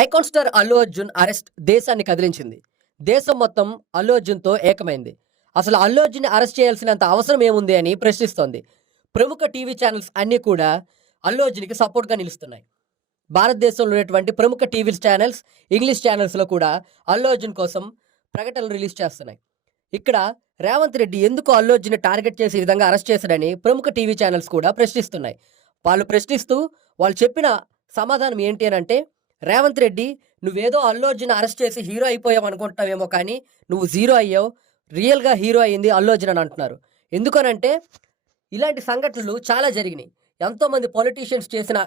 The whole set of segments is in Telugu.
Icon star Allu Arjun arrest దేశాన్ని కదిలించింది. దేశం మొత్తం అల్లు అర్జున్తో ఏకమైంది. అసలు అల్లు అర్జున్ అరెస్ట్ చేయాల్సినంత అవసరం ఏముంది అని ప్రశ్నిస్తోంది. ప్రముఖ టీవీ ఛానల్స్ అన్నీ కూడా అల్లు అర్జున్కి సపోర్ట్గా నిలుస్తున్నాయి. భారతదేశంలో ఉన్నటువంటి ప్రముఖ టీవీ ఛానల్స్ ఇంగ్లీష్ ఛానల్స్లో కూడా అల్లు అర్జున్ కోసం ప్రకటనలు రిలీజ్ చేస్తున్నాయి. ఇక్కడ రేవంత్ రెడ్డి ఎందుకు అల్లు అర్జున్ టార్గెట్ చేసే విధంగా అరెస్ట్ చేశాడని ప్రముఖ టీవీ ఛానల్స్ కూడా ప్రశ్నిస్తున్నాయి. వాళ్ళు ప్రశ్నిస్తూ వాళ్ళు చెప్పిన సమాధానం ఏంటి అని అంటే రేవంత్ రెడ్డి నువ్వేదో అల్లు అర్జున్ అరెస్ట్ చేసి హీరో అయిపోయావు అనుకుంటావేమో కానీ నువ్వు జీరో అయ్యావు. రియల్గా హీరో అయ్యింది అల్లు అర్జున్ అని అంటున్నారు. ఎందుకనంటే ఇలాంటి సంఘటనలు చాలా జరిగినాయి. ఎంతోమంది పొలిటీషియన్స్ చేసిన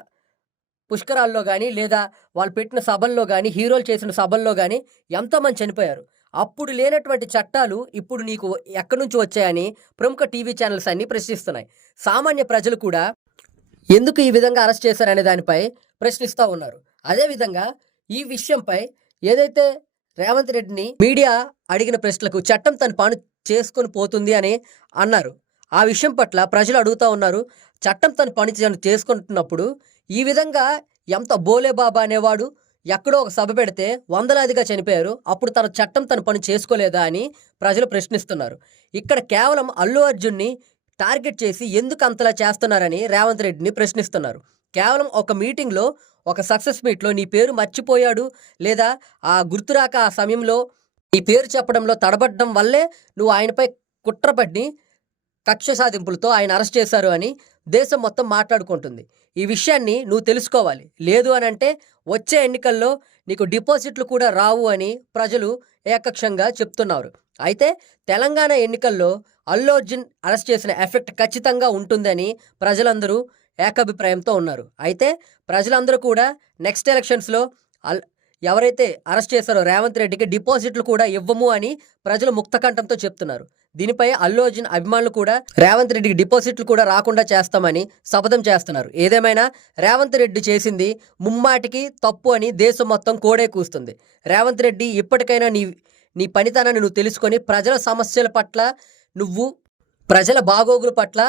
పుష్కరాల్లో కానీ లేదా వాళ్ళు పెట్టిన సభల్లో కానీ హీరోలు చేసిన సభల్లో కానీ ఎంతోమంది చనిపోయారు. అప్పుడు లేనటువంటి చట్టాలు ఇప్పుడు నీకు ఎక్కడి నుంచి వచ్చాయని ప్రముఖ టీవీ ఛానల్స్ అన్నీ ప్రశ్నిస్తున్నాయి. సామాన్య ప్రజలు కూడా ఎందుకు ఈ విధంగా అరెస్ట్ చేశారనే దానిపై ప్రశ్నిస్తూ ఉన్నారు. అదేవిధంగా ఈ విషయంపై ఏదైతే రేవంత్ రెడ్డిని మీడియా అడిగిన ప్రశ్నలకు చట్టం తన పని చేసుకొని పోతుంది అని అన్నారు. ఆ విషయం పట్ల ప్రజలు అడుగుతూ ఉన్నారు. చట్టం తన పని చేసుకుంటున్నప్పుడు ఈ విధంగా ఎంత బోలే బాబా అనేవాడు ఎక్కడో ఒక సభ పెడితే వందలాదిగా చనిపోయారు అప్పుడు తన చట్టం తన పని చేసుకోలేదా అని ప్రజలు ప్రశ్నిస్తున్నారు. ఇక్కడ కేవలం అల్లు అర్జున్ని టార్గెట్ చేసి ఎందుకు అంతలా చేస్తున్నారని రేవంత్ రెడ్డిని ప్రశ్నిస్తున్నారు. కేవలం ఒక మీటింగ్లో ఒక సక్సెస్ మీట్లో నీ పేరు మర్చిపోయాడు లేదా ఆ గుర్తురాక ఆ సమయంలో నీ పేరు చెప్పడంలో తడబడడం వల్లే నువ్వు ఆయనపై కుట్రపడి కక్ష సాధింపులతో ఆయన అరెస్ట్ చేశారు అని దేశం మొత్తం మాట్లాడుకుంటుంది. ఈ విషయాన్ని నువ్వు తెలుసుకోవాలి. లేదు అని అంటే వచ్చే ఎన్నికల్లో నీకు డిపాజిట్లు కూడా రావు అని ప్రజలు ఏకక్షంగా చెప్తున్నారు. అయితే తెలంగాణ ఎన్నికల్లో అల్లు అర్జున్ అరెస్ట్ చేసిన ఎఫెక్ట్ ఖచ్చితంగా ఉంటుందని ప్రజలందరూ ఏకాభిప్రాయంతో ఉన్నారు. అయితే ప్రజలందరూ కూడా నెక్స్ట్ ఎలక్షన్స్లో అల్ ఎవరైతే అరెస్ట్ చేశారో రేవంత్ రెడ్డికి డిపాజిట్లు కూడా ఇవ్వము అని ప్రజలు ముక్తకంఠంతో చెప్తున్నారు. దీనిపై అల్లు అర్జున్ అభిమానులు కూడా రేవంత్ రెడ్డికి డిపాజిట్లు కూడా రాకుండా చేస్తామని శపథం చేస్తున్నారు. ఏదేమైనా రేవంత్ రెడ్డి చేసింది ముమ్మాటికి తప్పు అని దేశం మొత్తం కోడే కూస్తుంది. రేవంత్ రెడ్డి ఇప్పటికైనా నీ నీ పనితనాన్ని నువ్వు తెలుసుకొని ప్రజల సమస్యల పట్ల నువ్వు ప్రజల బాగోగుల పట్ల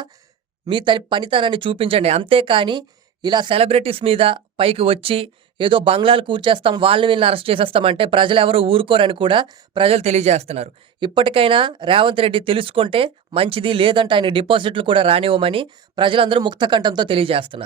మీ తని పనితనాన్ని చూపించండి. అంతేకాని ఇలా సెలబ్రిటీస్ మీద పైకి వచ్చి ఏదో బంగ్లాలు కూర్చేస్తాం వాళ్ళని వీళ్ళని అరెస్ట్ చేసేస్తామంటే ప్రజలు ఎవరు ఊరుకోరని కూడా ప్రజలు తెలియజేస్తున్నారు. ఇప్పటికైనా రేవంత్ రెడ్డి తెలుసుకుంటే మంచిది లేదంటే ఆయన డిపాజిట్లు కూడా రానివ్వమని ప్రజలందరూ ముక్త కంఠంతో తెలియజేస్తున్నారు.